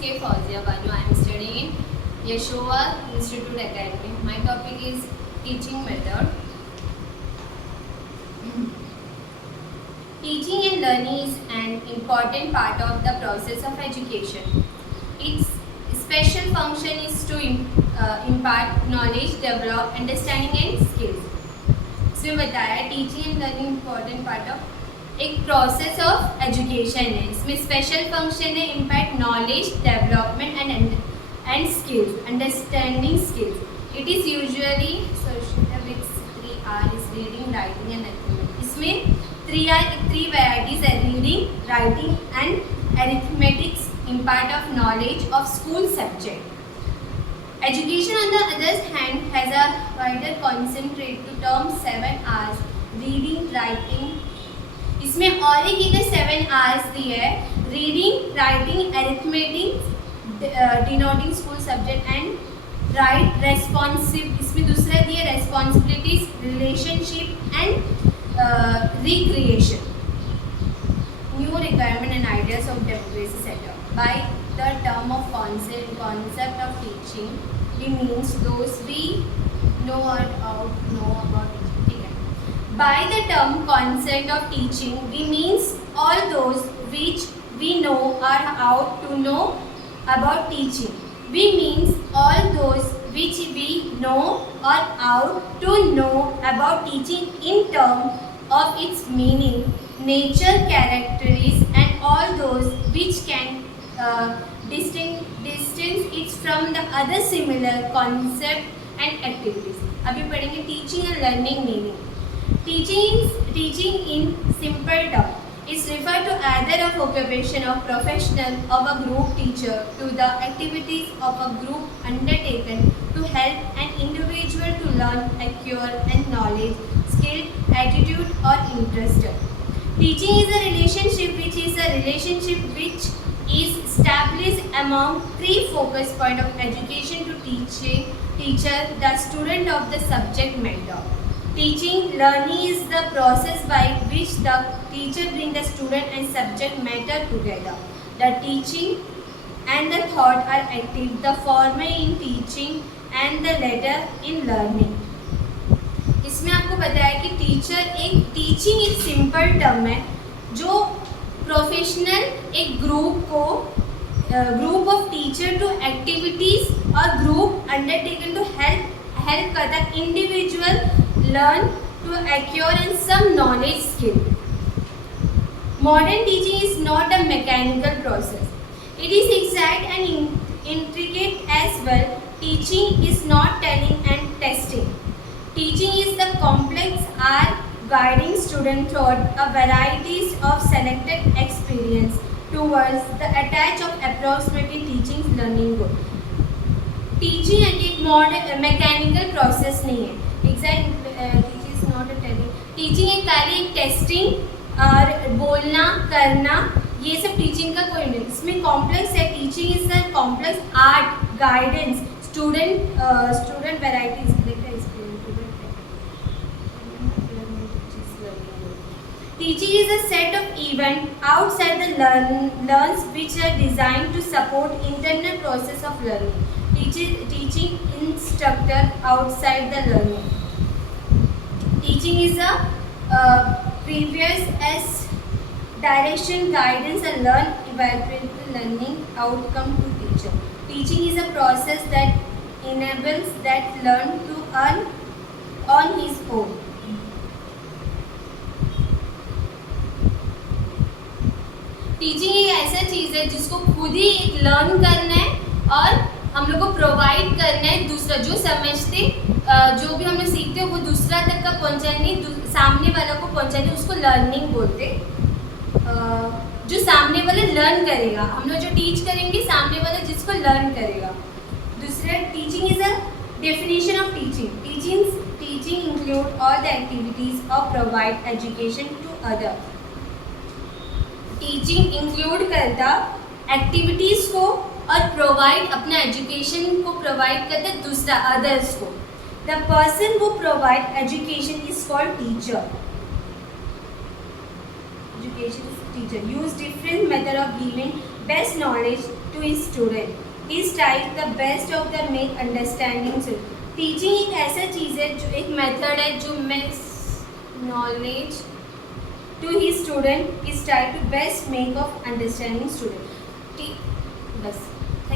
K. Fauzia Banu. I am studying in Yeshua Institute Academy. My topic is teaching method. Teaching and learning is an important part of the process of education. Its special function is to impart knowledge, develop understanding and skills. इसमें बताया teaching and learning important part of एक process of education है. इसमें special function है impact knowledge, development and skills, understanding skills. It is usually with 3R is reading, writing and arithmetic. इसमें 3 varieties है, reading, writing and arithmetics impact of knowledge of school subject. Education, on the other hand, has a wider concentrate to term 7 R's: reading, writing. इसमें और एक इधर 7 R's दिए है: reading, writing, arithmetic, denoting school subject and right, responsive. इसमें दूसरा दिया responsibilities, relationship and recreation. New requirement and ideas of democracy setup. By the term of concept of teaching, we means those we know about. By the term concept of teaching, we means all those which we know or out to know about teaching. We means all those which we know or out to know about teaching in terms of its meaning, nature, characteristics, and all those which can distance it from the other similar concept and activities. अभी पढ़ेंगे teaching and learning meaning. Teaching in simple term is referred to either of occupation of professional of a group teacher to the activities of a group undertaken to help an individual to learn, acquire and knowledge, skill, attitude or interest. Teaching is a relationship which is established among 3 focus point of education to teacher, the student of the subject matter. Learning is the process by which the teacher bring the student and subject matter together. The teaching and the thought are active, the former in teaching and the latter in learning. इसमें आपको बताया कि teaching एक simple term है जो professional एक group of teacher to activities और group undertaken to help करता है individual learn to acquire and some knowledge skill. Modern teaching is not a mechanical process. It is exact and intricate as well. Teaching is not telling and testing. Teaching is the complex art guiding student through a varieties of selected experience towards the attach of approximately teaching learning goal. Teaching एक modern mechanical process नहीं है. Exact teaching is not a telling. Teaching एक खाली एक testing और बोलना करना, ये सब टीचिंग का कोई नहीं. इसमें कॉम्प्लेक्स है. Teaching is the complex art guidance student varieties. Teaching is a set of events outside the learns which are designed to support internal process of learning. Teaching instructor outside the learning. Teaching is a previous as direction, guidance and evaluate the learning outcome to teacher. Teaching is a process that enables that learn to earn on his own. Teaching एक ऐसा चीज़ है जिसको खुद ही learn करना है और हम लोग को प्रोवाइड करना है. दूसरा जो समझते जो भी हम लोग सीखते हैं वो दूसरा तक का पहुंचाने, सामने वाला को पहुंचाने, उसको लर्निंग बोलते. जो सामने वाला लर्न करेगा, हम लोग जो टीच करेंगे सामने वाला जिसको लर्न करेगा. दूसरा teaching is a definition of teaching. Teaching include all the activities और provide education to other. Teaching include करता एक्टिविटीज़ को और प्रोवाइड अपना एजुकेशन को प्रोवाइड करता दूसरा अदर्स को. द पर्सन वो provide education is called teacher. Education is teacher. Use different method of giving best knowledge to his student. He strives the best of the make understanding student. Teaching एक ऐसा चीज़ है, जो एक method है जो makes knowledge to his student. He strives to best make of understanding student. बस